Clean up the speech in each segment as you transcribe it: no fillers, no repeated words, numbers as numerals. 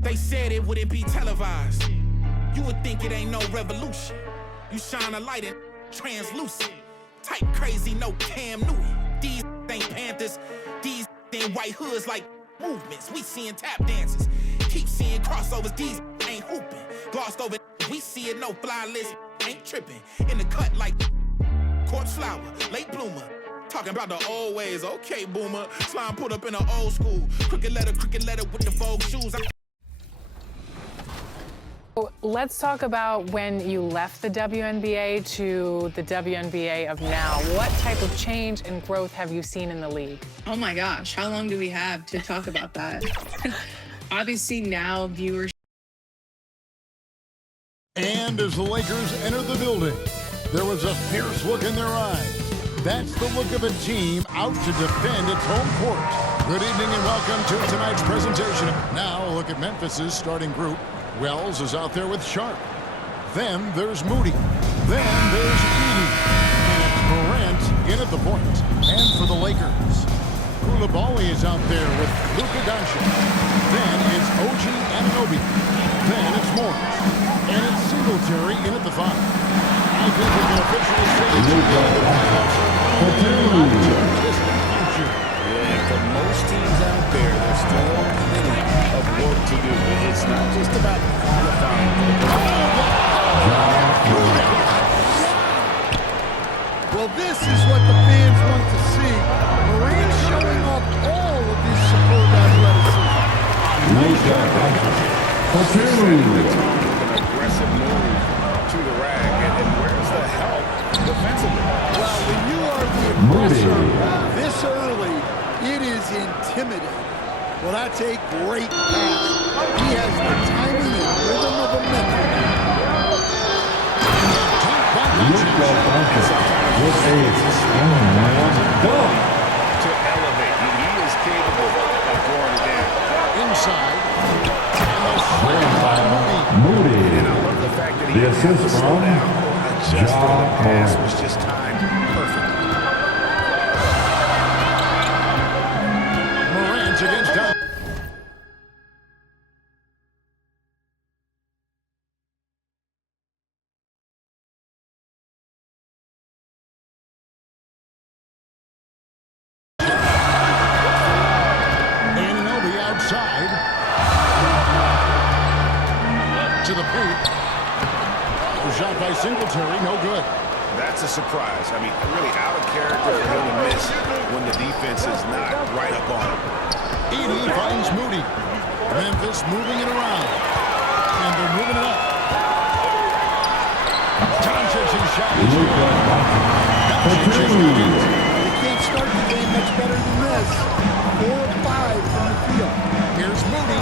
They said it wouldn't be televised. You would think it ain't no revolution. You shine a light and translucent. Type crazy, no Cam Newton. These ain't Panthers. These ain't white hoods like movements. We seeing tap dances. Keep seeing crossovers. These ain't hooping. Glossed over. We see it, no fly list. Ain't tripping. In the cut like corpse flower, late bloomer. Talking about the old ways. Okay, boomer. Slime put up in the old school. Crooked letter with the Vogue shoes. Let's talk about when you left the WNBA to the WNBA of now. What type of change and growth have you seen in the league? Oh my gosh, how long do we have to talk about that? Obviously now viewers. And as the Lakers entered the building, there was a fierce look in their eyes. That's the look of a team out to defend its home court. Good evening and welcome to tonight's presentation. Now a look at Memphis's starting group. Wells is out there with Sharp. Then there's Moody. Then there's Edie. And it's Morant in at the point. And for the Lakers, Koulibaly is out there with Luka Doncic. Then it's OG Anunoby. Then it's Morris. And it's Singletary in at the 5. I think we can officially say it's the playoffs are for most teams out there, there's still plenty of work to do. It's not just about qualifying for the Well, this is what the fans want to see. Morant showing off all of his superb athleticism. An aggressive move to the rag, and where's the help defensively? Well, when you are the aggressor this early, it is intimidating. Well, that's a great pass. He has the timing and rhythm of a metronome. To elevate, he is capable of throwing it down. inside. And the slam by Moody. And I love the fact that he didn't have to slow down. Adjusting the pass was just timed perfectly. Morant against Dunn. Anunoby outside. To the paint. The shot by Singletary, no good. That's a surprise. I mean, really out of character for him to miss when the defense is not right up on him. Edie finds Moody. Memphis moving it around. And they're moving it up. Doncic's shot is good. Doncic is good. You can't start the game much better than this. 4 of 5 from the field. Here's Moody.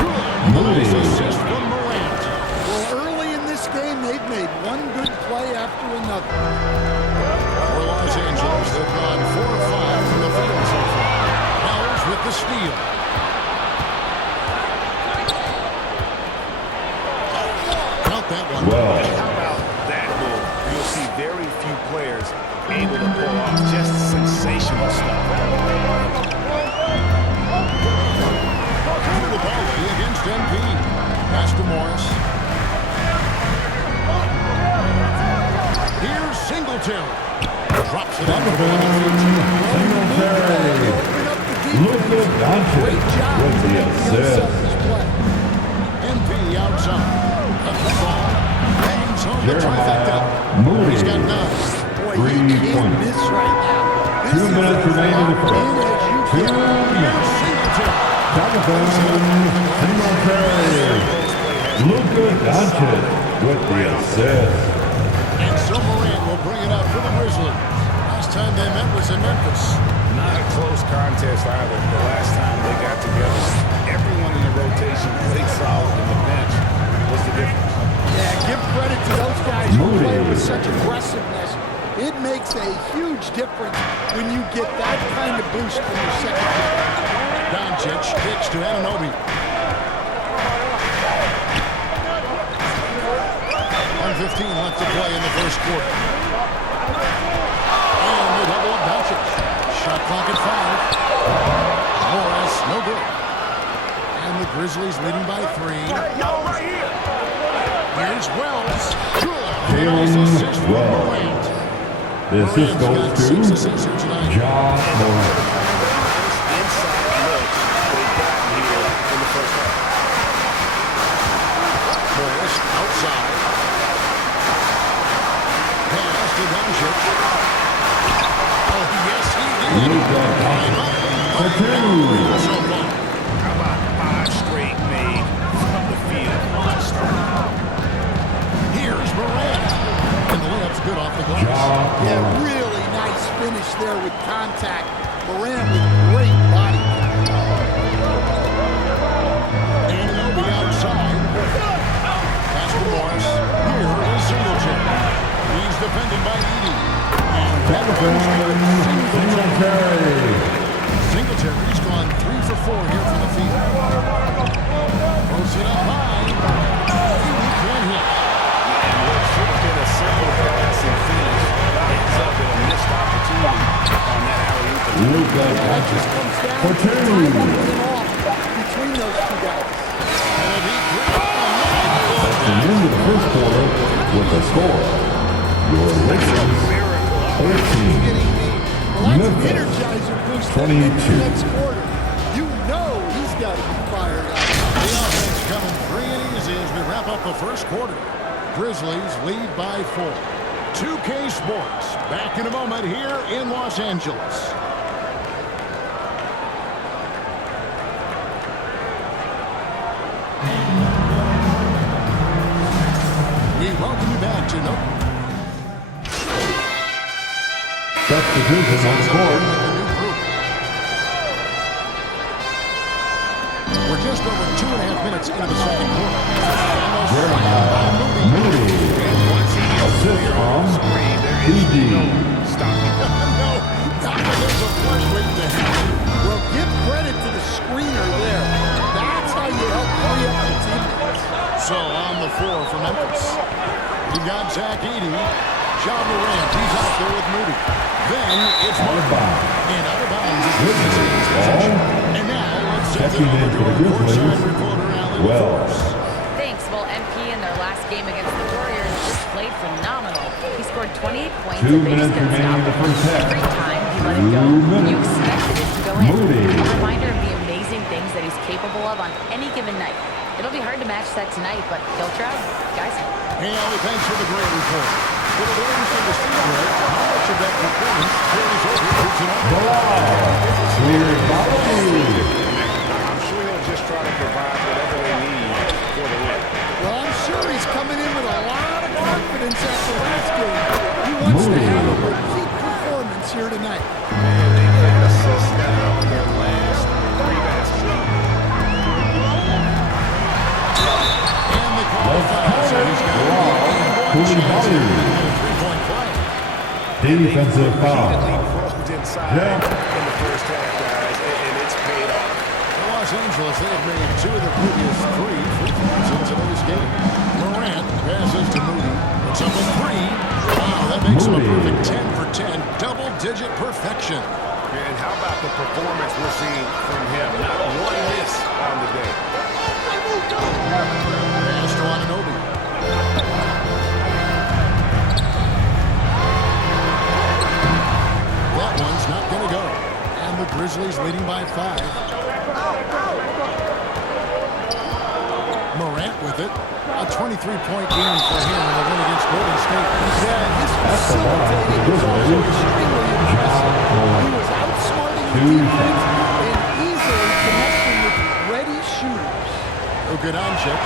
Good. Nice assist from Morant. Well, early in this game, they've made one good play after another. For Los Angeles, they've gone 4 of 5 from the field so far. Wells with the steal. Count that one. How about that move? You'll see very few players able to pull off just sensational stuff. Koulibaly against MP. Pass to Morris. Here's Singletary. Drops it up. Singletary. Luka Doncic with the assist. MP outside. Up the ball. Bangs home the trifecta. Moody. He's got 9. Boy, 3 he can't points. miss right now. 2 minutes remaining in the first. 2 minutes. Jonathan Singletary. Luka Doncic with the assist. And so Morant will bring it up for the Grizzlies. Last time they met was in Memphis. Not a close contest either. The last time they got together, everyone in the rotation played solid, and the bench was the difference. Yeah, give credit to those guys who play with such aggressiveness. It makes a huge difference when you get that kind of boost from your second team. Doncic kicks to Anunoby. 1:15 left to play in the first quarter. And they double up Doncic. Shot clock at 5. Morris, no good. And the Grizzlies leading by 3. Here's Wells. Good. Jalen Nice assist from Wells. Morant. The assist Morant's got goes 6 to assists here tonight. John Morant. Inside looks they've gotten here in the first half. Morris outside. Pass to Doncic. Oh, yes, he did. Luka Doncic for 2. So far. How about 5 straight made from the field to start? Here's Morant. And the layup's good off the glass. Yeah, really nice finish there with contact. Morant with great body. And Obi outside. Pass to Morris. Here is Singleton. He's defended by Edey. And that one's good. Singletary's gone 3 for 4 here from the field. Throws it up high. Edey can't hit. And what should have been a simple pass and finish ends up in a missed opportunity on that alley-oop. Luka Doncic for 2. Between those two guys. That's the end of the first quarter with the score. Your Lakers 13. Well, that's an Memphis energizer boost 22. into the next quarter. You know he's got to be fired up. The offense coming free and easy as we wrap up the first quarter. Grizzlies lead by 4. 2K Sports back in a moment here in Los Angeles. We welcome you back to Substitution on court. We're just over 2.5 minutes into the second quarter. Jeremiah Moody. Assist from PG. No, there's a flush waiting to happen. Well, give credit to the screener there. That's how you help free up the teammates. So on the floor for Memphis. You got Zach Edey. John Morant, he's out there with Moody. Then it's Out of bounds. And out of bounds is Grizzlies ball. And now let's set Checking in for the Grizzlies. Wells. Thanks. Well, MP in their last game against the Warriors just played phenomenal. He scored 28 points. 2 and they minutes just couldn't remaining in stop the him. first half. Every time he let it 2 go, minutes. you expected it to go in. Moody. A reminder of the amazing things that he's capable of on any given night. It'll be hard to match that tonight, but he'll try. Guys. Hey, Ali, thanks for the great report. But it always seemed to see Greg, how much of that performance carries over to tonight. Clear volley. I'm sure he'll just try to provide whatever they need for the win. Well, I'm sure he's coming in with a lot of confidence after last game. He wants to have a repeat performance here tonight. And they get assists now in their last 3 matches. And the call fouls. So he's got three-point play. Defensive foul. Crawled inside Yeah. in the first half, guys, and it's paid off. Los Angeles, they have made 2 of the previous 3 free throws in today's game. Morant passes to Moody. It's up a 3. Wow, that makes him a perfect 10 for 10. Double-digit perfection. And how about the performance we're seeing from him? Not one miss on the day. Pass to Anunoby. That one's not going to go. And the Grizzlies leading by 5. Morant with it. A 23-point game for him in the win against Golden State. Yeah, his facilitating was also extremely impressive. He was outsmarting the defense and easily connecting with ready shooters. Luka Doncic,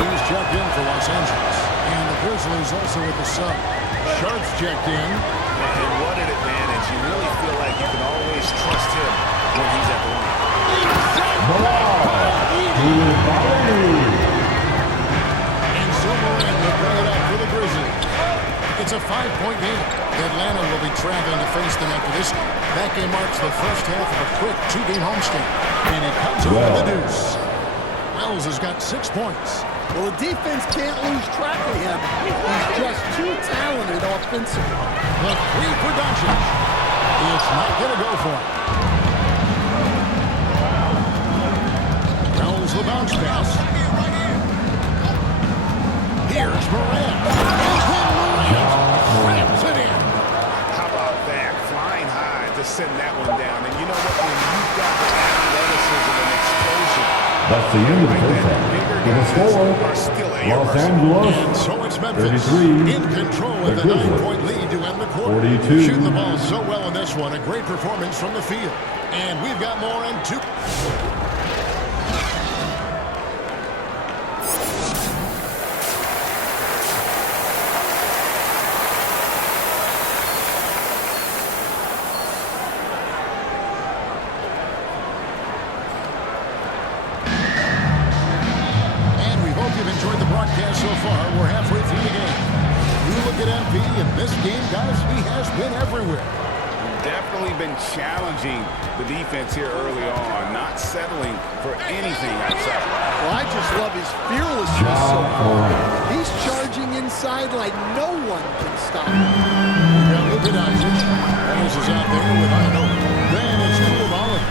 he's checked in for Los Angeles. And the Grizzlies also with the sub. Sharp's checked in. And what an advantage. You really feel like you can always trust him when he's at the line. And so Morant will bring it up for the Grizzlies. It's a 5-point game. Atlanta will be traveling to face them after this game. That game marks the first half of a quick 2-game homestand. And he comes over the deuce. Wells has got 6 points. Well, the defense can't lose track of him. He's just too talented offensively. The 3 for Doncic. It's not going to go for him. Wells the bounce pass. Here's Morant. Slams it in. How about that? Flying high to send that one down. And you know what? When you've got the athleticism and explosion, That's the end of the first half. With a score, Los Angeles, And so it's Memphis 33, in control the with a Grizzlies, 9-point lead to end the quarter. 42. Shooting the ball so well in this one. A great performance from the field. And we've got more in 2. Enjoyed the broadcast so far. We're halfway through the game. You look at MP, and this game, guys, he has been everywhere. definitely been challenging the defense here early on, not settling for anything outside. Well, I just love his fearlessness so far. He's charging inside like no one can stop him. Now look at Isaac. Holmes is out there with Ino. Then it's Koulibaly.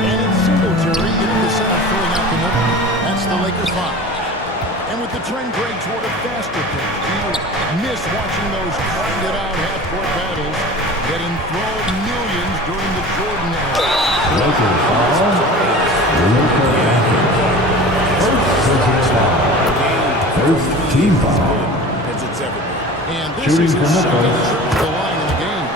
And it's Singletary into the center, filling out the number. That's the Laker 5. And with the trend break toward a faster pace, you miss watching those grinded-out half-court battles that enthralled millions during the Jordan era. Laker foul. Laker Athens. First team foul. As it's ever been. And this Shooting is his from the second post. trip to the line in the game.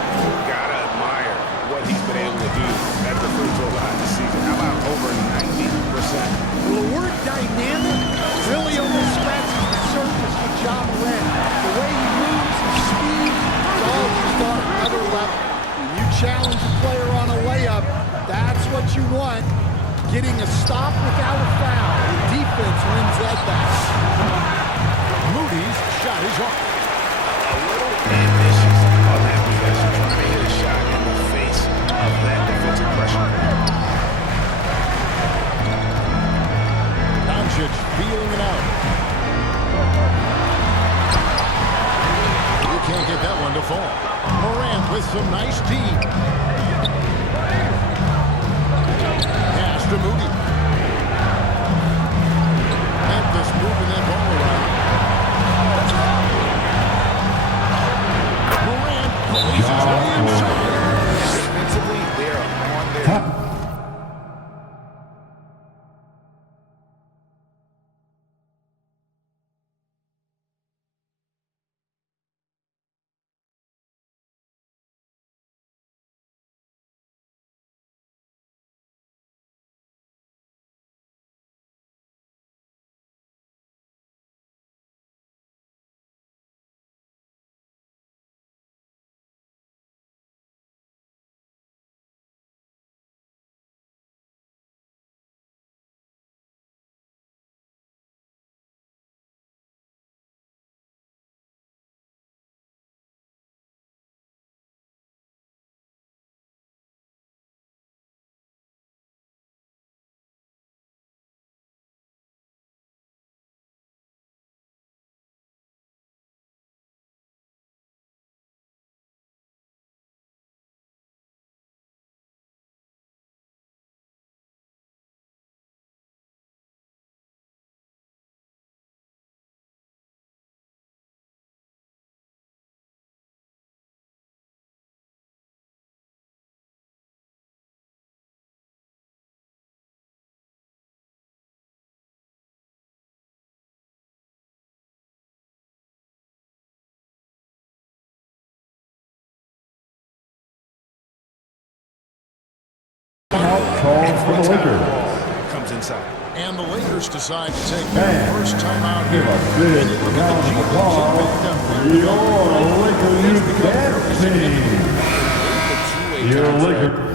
Gotta admire what he's been able to do at the free throw line this season. How about over 90%? Well, the word dynamic really only scratches the surface with Ja Morant. The way he moves, his speed, it's all just on another level. When you challenge a player on a layup, that's what you want. Getting a stop without a foul. The defense wins that battle. Moody's shot is off. A little ambitious on that possession, trying to hit a shot in the face of that defensive pressure. Doncic feeling it out. You can't get that one to fall. Morant with some nice D. Pass to Moody. Memphis moving that ball around. Morant plays his way inside. Defensively, they're on their... Called for the Lakers. Comes inside. And the Lakers decide to take their first time out here. Give a big round of applause for your Lakers dance team. Your Lakers.